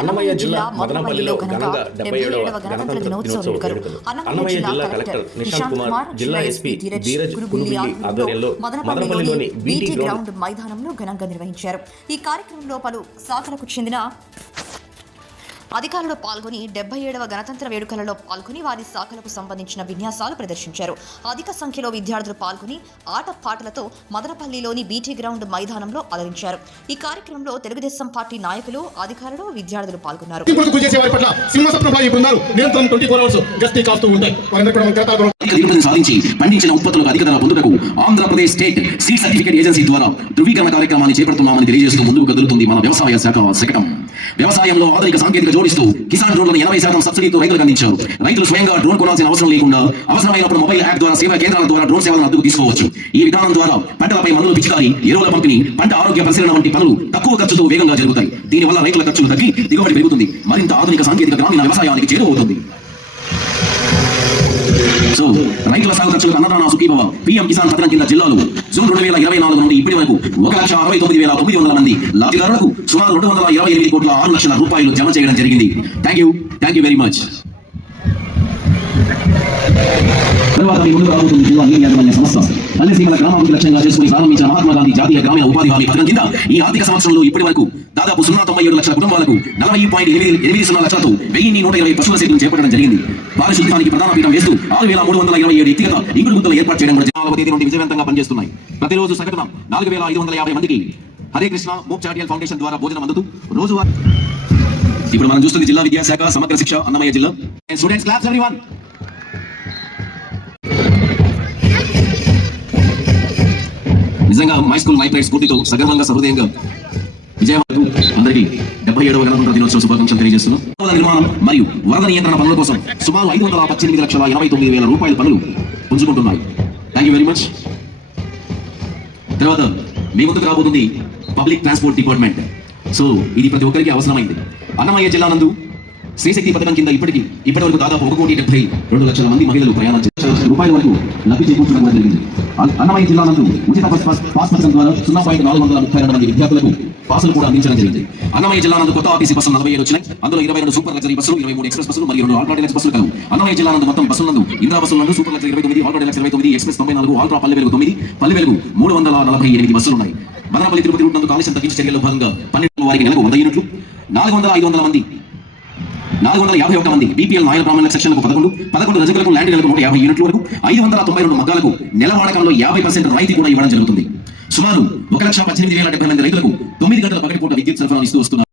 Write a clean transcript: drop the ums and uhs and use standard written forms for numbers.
అన్నమయ్య జిల్లా మదనపల్లిలో ఘనంగా 77వ గణతంత్ర దినోత్సవ వేడుకలు. అన్నమయ్య జిల్లా కలెక్టర్ నిశాంత్ కుమార్, జిల్లా ఎస్పీ ధీరజ్ కురుబుల్లి ఆధ్వర్యంలో మదనపల్లిలోని బీటీ గ్రౌండ్ మైదానంలో ఘనంగా నిర్వహించారు. ఈ కార్యక్రమంలో పలు శాఖలకు చెందిన అధికారులు పాల్గొని 77వ గణతంత్ర వేడుకలలో పాల్గొని వారి శాఖలకు సంబంధించిన విన్యాసాలు ప్రదర్శించారు. అధిక సంఖ్యలో విద్యార్థులు పాల్గొని ఆట పాటలతో మదనపల్లిలోని బీటీ గ్రౌండ్ మైదానంలో అలరించారు. ఈ కార్యక్రమంలో తెలుగుదేశం పార్టీ నాయకులు, అధికారులు, విద్యార్థులు పాల్గొన్నారు. పండించిన ఉత్పత్తులకు అధిక ధర పొందుటకు Andhra Pradesh state seed certificate agency ద్వారా ధృవీకరణ కార్యక్రమాన్ని చేపడుతున్నామని తెలియజేస్తూ ముందుకు కదులుతుంది మన వ్యవసాయ శాఖ శకటం. వ్యవసాయంలో ఆధునిక సాంకేతిక జోడిస్తూ కిసాన్ డ్రోన్లను 80% సబ్సిడీతో రైతులకు అందించారు. రైతులు స్వయంగా డ్రోన్ కొనాల్సిన అవసరం లేకుండా అవసరమైనప్పుడు మొబైల్ యాప్ ద్వారా సేవా కేంద్రాల ద్వారా డ్రోన్ సేవలను అద్దెకు తీసుకోవచ్చు. ఈ విధానం ద్వారా పంటలపై మందులు పిచికారి, ఎరువుల పంపిణీ, పంట ఆరోగ్య పరిశీలన వంటి పనులు తక్కువ ఖర్చుతో వేగంగా జరుగుతాయి. దీనివల్ల రైతుల ఖర్చులు తగ్గి దిగుబడి పెరుగుతుంది. మరింత ఆధునిక సాంకేతిక గ్రామీణ వ్యవసాయానికి చేరువవుతుంది. సో రైతుల సాగు ఖర్చులకు అన్నదాన సుఖీభవ పీఎం కిసాన్ పథకం కింద జిల్లాలో జూన్ 2024 నుండి ఇప్పటి వరకు 1,69,900 మంది లబ్ధిదారులకు సుమారు 228 కోట్ల 6 లక్షల రూపాయలు జమ చేయడం జరిగింది. Thank you very much. తర్వాత మీ ముందుకు రాబోతుంది జిల్లా నీటి యాజమాన్య సంస్థ పల్లెసీమల గ్రామాభివృద్ధి లక్ష్యంగా చేసుకుని ప్రారంభించిన మహాత్మా గాంధీ జాతీయ గ్రామీణ ఉపాధి హామీ పథకం కింద ఈ ఆర్థిక సంవత్సరంలో ఇప్పటి వరకు దాదాపు 0.97 లక్షల కుటుంబాలకు 40.80 లక్షలతో 1120 పశువుల సేవలను చేపట్టడం జరిగింది. పారిశుద్ధ్యానికి ప్రధాన పీఠం వేస్తూ 6,327 వ్యక్తిగత ఇంకుడు గుంతలు ఏర్పాటు చేయడం కూడా 4వ తేదీ నుండి విజయవంతంగా పనిచేస్తున్నాయి. ప్రతిరోజు సగటున 4,550 మందికి Hare Krishna MOOC charitable foundation ద్వారా భోజనం అందుతూ రోజువారీ. ఇప్పుడు మనం చూస్తుంది జిల్లా విద్యాశాఖ సమగ్ర శిక్ష అన్నమయ్య జిల్లా. Students claps everyone. నిజంగా మై స్కూల్ మై ప్రైడ్ స్ఫూర్తితో సగర్వంగా సహృదయంగా విజయవాడకు అందరికీ 77వ గణతంత్ర దినోత్సవ శుభాకాంక్షలు తెలియజేస్తున్నాం. నిర్మాణం మరియు వరద నియంత్రణ పనుల కోసం సుమారు 518,89,000 రూపాయల పనులు పుంజుకుంటున్నాయి. Thank you very much. తర్వాత మీ ముందుకు రాబోతుంది పబ్లిక్ ట్రాన్స్పోర్ట్ డిపార్ట్మెంట్. సో ఇది ప్రతి ఒక్కరికి అవసరమైంది. అన్నమయ్య జిల్లా నందు శ్రీశక్తి పథకం కింద ఇప్పటి వరకు దాదాపు 1,72 లక్షల మంది మహిళలు ప్రయాణం రూపాయల వరకు లబ్ధి చేకూర్చడం కూడా జరిగింది. అన్నమయ్య జిల్లా నందు ఉచిత పాస్ పథకం ద్వారా 0.432 మంది విద్యార్థులకు పాసులు కూడా అందించడం జరిగింది. అన్నమయ్య జిల్లా నందు కొత్త ఆర్టీసీ బస్సులు 47 వచ్చినాయి. అందులో 22 సూపర్ లగ్జరీ బస్సులు, 23 ఎక్స్ప్రెస్ బస్సులు మరియు 2 ఆల్ట్రా డీలక్స్ బస్సులు కలవు. అన్నమయ్య జిల్లా నందు మొత్తం బస్సుల నందు ఇంద్రా బస్సుల నందు super luxury 29, ultra deluxe 29, express 94, ultra Palle Velugu 9, Palle Velugu 348 బస్సులు ఉన్నాయి. మదనపల్లి తిరుపతి రూట్ నందు కాలుష్యం తగ్గించే చర్యల్లో భాగంగా 12 వారికి నెలకు 100 యూనిట్లు, 400-500 మంది 451 మంది బీపీఎల్ నాయల బ్రాహ్మణ సెక్షన్లకు 11 రజకులకు ల్యాండ్ నెలకు 150 యూనిట్ల వరకు 592 మగ్గాలకు నెల వాడకంలో 50% రాయితీ కూడా ఇవ్వడం జరుగుతుంది. సుమారు 1,18,070 మంది రైతులకు 9 గంటల పగటిపూట విద్యుత్ సరఫరా ఇస్తూ వస్తున్నారు.